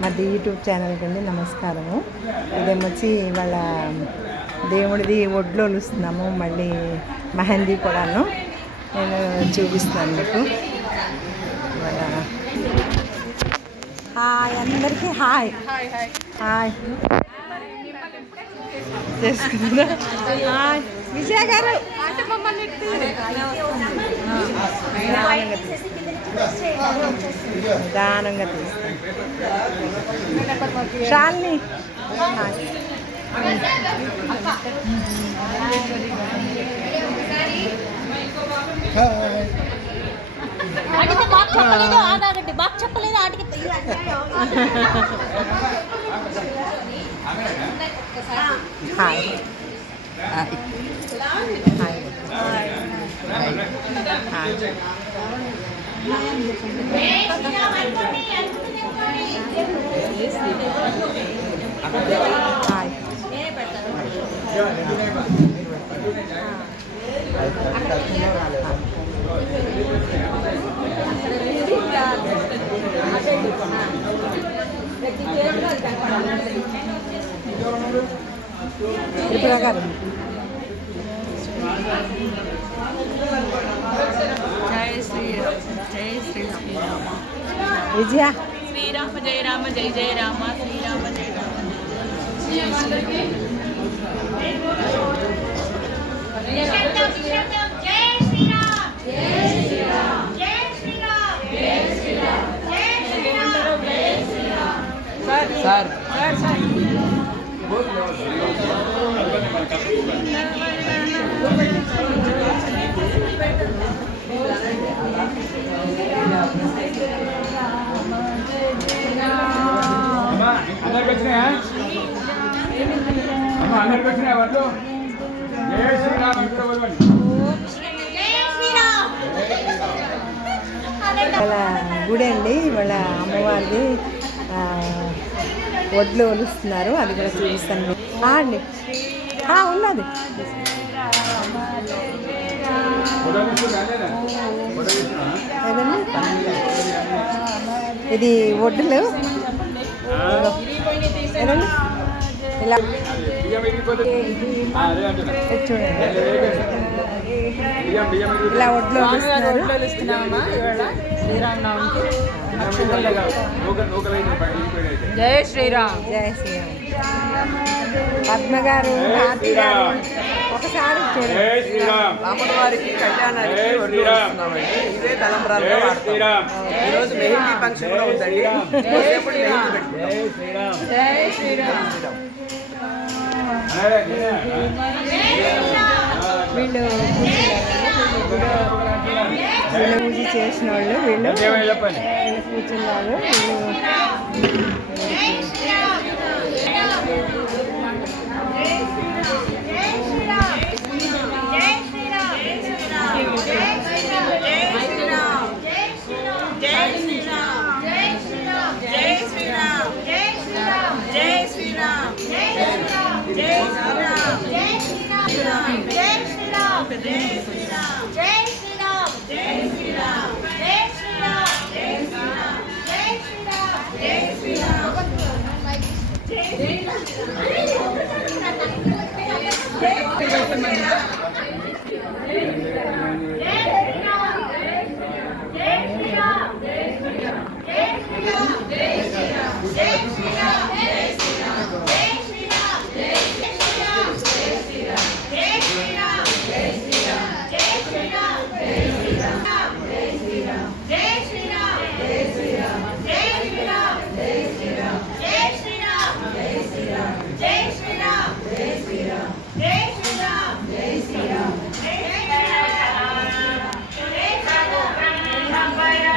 మాది యూట్యూబ్ ఛానల్కి అండి నమస్కారము. ఇదేమొచ్చి వాళ్ళ దేవుడిది ఒడ్లు ఒలుస్తున్నాము, మళ్ళీ మెహందీ కూడాను నేను చూపిస్తాను మీకు. వాళ్ళ హాయ్ అందరికీ హాయ్ హాయ్ చేసుకుందా. హాయ్ విజయ గారు నిదానంగా తీస్తాను. షాల్ని బాగా చెప్పలేదు ఆటికి హాయ్ త్రిపుర గారు జై శ్రీరామ్ జై శ్రీరామ్ విజయ శ్రీరామ జయ రామ జై జయ రామ శ్రీరామ జయ రామ సార్ అందరికి వచ్చినాయా అమ్మ అందరికి వచ్చినాయా వాళ్ళు జై శ్రీరామ్ ఇక్కడ పోదండి. వాళ్ళ గుడి అండి, వాళ్ళ అమ్మవారిది ఒడ్లు ఒలుస్తున్నారు, అది కూడా చూపిస్తాను అండి. ఉన్నది ఏదండి ఇది ఒడ్లు ఏదండి ఇలా చూడండి, ఇలా ఒడ్లు ఇస్తున్నామమ్మా ఇవాళ శ్రీరామనవమికి. జై శ్రీరామ్ జయ శ్రీరామ్. పద్మ గారు కార్తీ గారు ఒకసారి చూడండి. జై శ్రీరామ్. అమ్మవారికి కళ్యాణానికి జై ఒడ్లు శ్రీరామ్. వస్తున్నామండి. ఇదే తలంబ్రాలుగా జై వాడతాం. శ్రీరామ్. ఈరోజు మెహందీ ఫంక్షన్ కూడా ఉందండి. రేపటి మెహందీ పెట్టుకుంటాం. జై శ్రీరామ్. జై శ్రీరామ్ వీళ్ళు పూజ చేసిన వాళ్ళు, వీళ్ళు చెప్పండి. కూర్చున్నారు. వీళ్ళు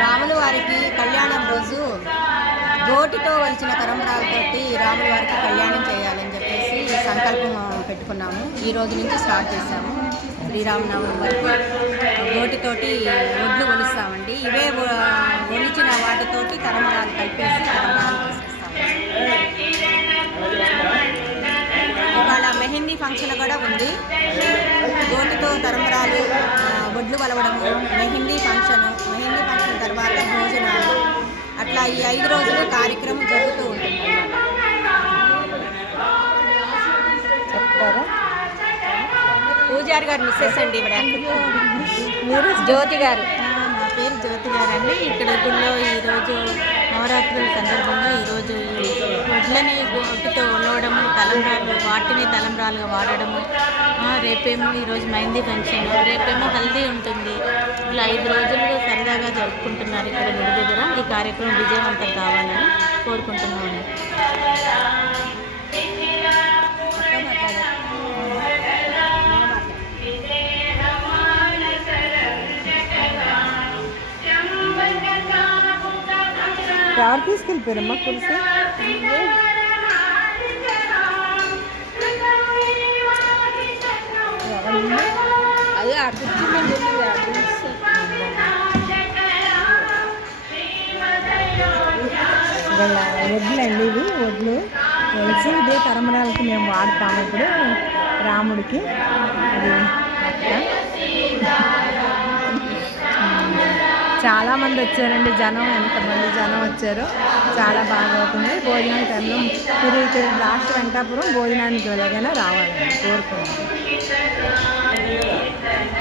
రాముల వారికి కళ్యాణం రోజు గోటితో వలిచిన తరంబరాలతోటి రాముల వారికి కళ్యాణం చేయాలని చెప్పేసి సంకల్పం పెట్టుకున్నాము. ఈ రోజు నుంచి స్టార్ట్ చేశాము. శ్రీరామనవమి వరకు గోటితోటి ఒడ్లు ఒలుస్తామండి. ఇవే ఒలిచిన వాటితోటి తరంబరాలు కలిపేసి తరంబరాలు తీసుకొస్తాము. ఇవాళ మెహందీ ఫంక్షన్ కూడా ఉంది. గోటితో తరంబరాలు, ఒడ్లు వలవడము, మెహందీ ఫంక్షన్ తర్వాత భోజనాలు, అట్లా ఈ 5 రోజులు కార్యక్రమం జరుగుతూ ఉంటుంది. చెప్తారా? పూజారి గారు మిస్సెస్ అండి ఇవిడ. మీరు జ్యోతి గారు. నా పేరు జ్యోతి గారు అండి. ఇక్కడ గుళ్ళో ఈరోజు నవరాత్రుల సందర్భంగా ఈరోజు వడ్లని గోటితో ఉలవడము, తలంబ్రాలు వాటిని తలంబ్రాలుగా వాడడము. రేపేమో ఈరోజు మెహందీ ఫంక్షన్, రేపేమో హల్దీ ఉంటుంది. ఇలా 5 రోజులుగా సరదాగా జరుపుకుంటున్నారు ఇక్కడ గుడి దగ్గర. ఈ కార్యక్రమం విజయవంతం కావాలని కోరుకుంటున్నాను. ఎవరు తీసుకెళ్ళిపోయారమ్మా పులుసు? అది ఆ కుర్చీ మీద ఉంది, ఆ పులుసు. వడ్లండి ఇవి, వడ్లు తెలిసి ఇదే తరమరాలకి మేము వాడతాము ఇప్పుడు రాముడికి. ఇది చాలామంది వచ్చారండి, జనం ఎంతమంది జనం వచ్చారో చాలా బాగా అవుతుంది. భోజనం టైంలో మీరు ఇక్కడ లాస్ట్ వెంకటాపురం భోజనానికి వెళ్ళగానే రావాలండి కోరుకుంటున్నాను.